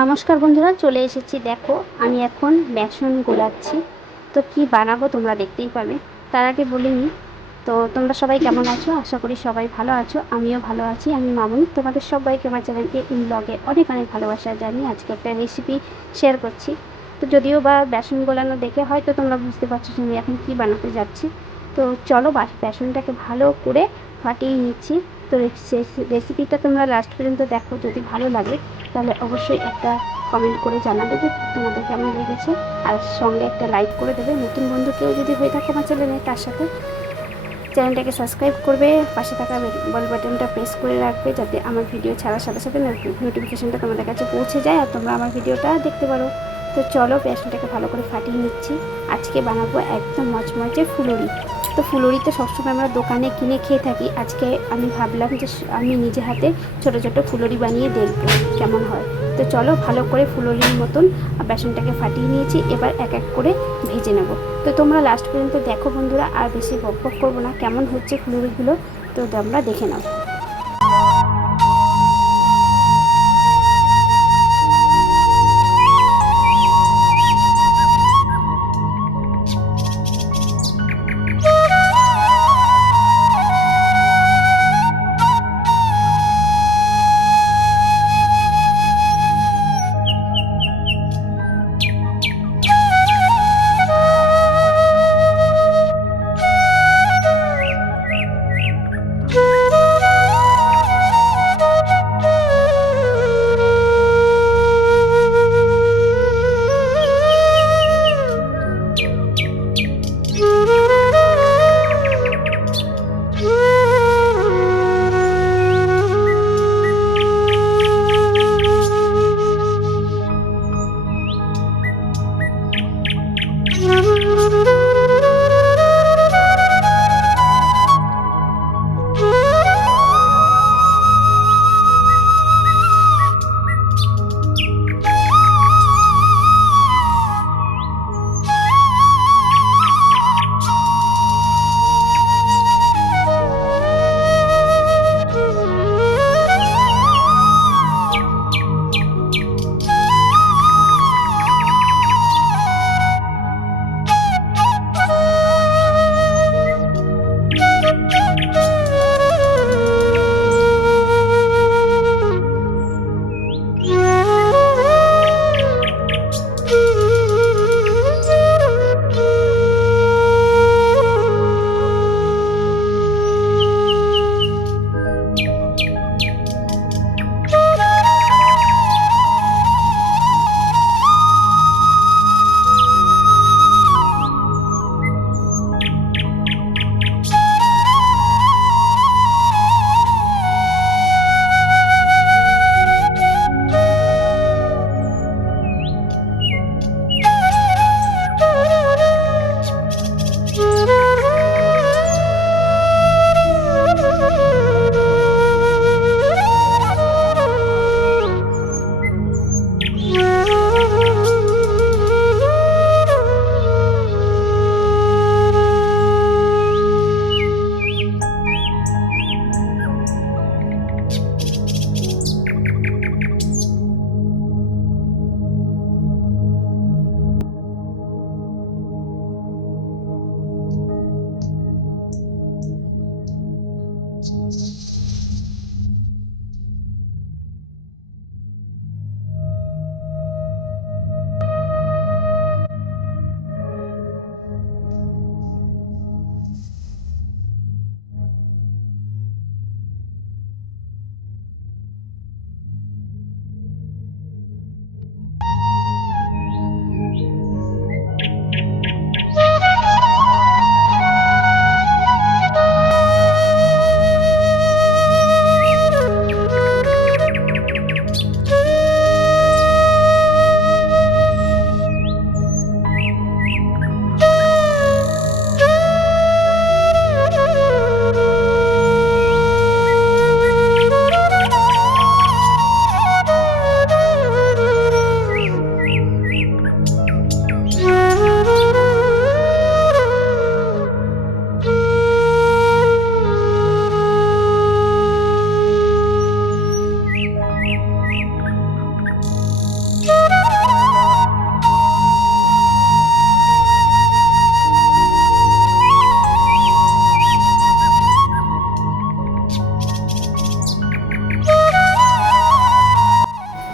নমস্কার বন্ধুরা, চলে এসেছি। দেখো, আমি এখন বেসন গোলাচ্ছি। তো কি বানাবো তোমরা দেখতেই পাবে। তার আগে বলে নিই, তো তোমরা সবাই কেমন আছো? আশা করি সবাই ভালো আছো। আমিও ভালো আছি। আমি মামুনি, তোমাদের সবাইকে আমার চ্যানেলকে ব্লগে অনেক অনেক ভালোবাসা জানিয়ে আজকে একটা রেসিপি শেয়ার করছি। তো যদিও বা বেসন গোলানো দেখে হয়তো তোমরা বুঝতে পারছো যে আমি এখন কী বানাতে যাচ্ছি। তো চলো বেসনটাকে ভালো করে ফাটিয়ে নিচ্ছি। তো রেসিপিটা তোমরা লাস্ট পর্যন্ত দেখো। যদি ভালো লাগে তাহলে অবশ্যই একটা কমেন্ট করে জানাবে যে তোমাদের কেমন লেগেছে, আর সঙ্গে একটা লাইক করে দেবে। নতুন বন্ধু কেউ যদি হয়ে থাকো আমার চ্যানেলে, তার সাথে চ্যানেলটাকে সাবস্ক্রাইব করবে, পাশে থাকা বেল বাটনটা প্রেস করে রাখবে, যাতে আমার ভিডিও ছাড়ার সাথে সাথে নোটিফিকেশানটা তোমাদের কাছে পৌঁছে যায় আর তোমরা আমার ভিডিওটা দেখতে পারো। তো চলো, বেসনটাকে ভালো করে ফাটিয়ে নিচ্ছি। আজকে বানাবো একদম মচমচে ফুলুরি। তো ফুলুরি তো সবসময় আমরা দোকানে কিনে খেয়ে থাকি। আজকে আমি ভাবলাম যে আমি নিজে হাতে ছোটো ছোটো ফুলুরি বানিয়ে দেখবো কেমন হয়। তো চলো, ভালো করে ফুলুরির মতন বেসনটাকে ফাটিয়ে নিয়েছি। এবার এক এক করে ভেজে নেব। তো তোমরা লাস্ট পর্যন্ত দেখো বন্ধুরা, আর বেশি বকবক করবো না। কেমন হচ্ছে ফুলুরিগুলো তো তোমরা দেখে নাও।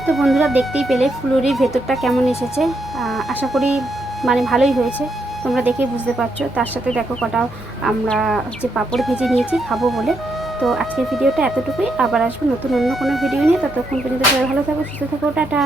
তো বন্ধুরা দেখতেই পেলে ফুলুরির ভেতরটা কেমন এসেছে, আশা করি মানে ভালোই হয়েছে, তোমরা দেখেই বুঝতে পারছো। তার সাথে দেখো কটা আমরা হচ্ছে পাঁপড় ভেজে নিয়েছি খাবো বলে। তো আজকের ভিডিওটা এতটুকুই, আবার আসবো নতুন অন্য কোনো ভিডিও নিয়ে। ততক্ষণ পর্যন্ত সবাই ভালো থাকো, সুস্থ থাকো, টাটা।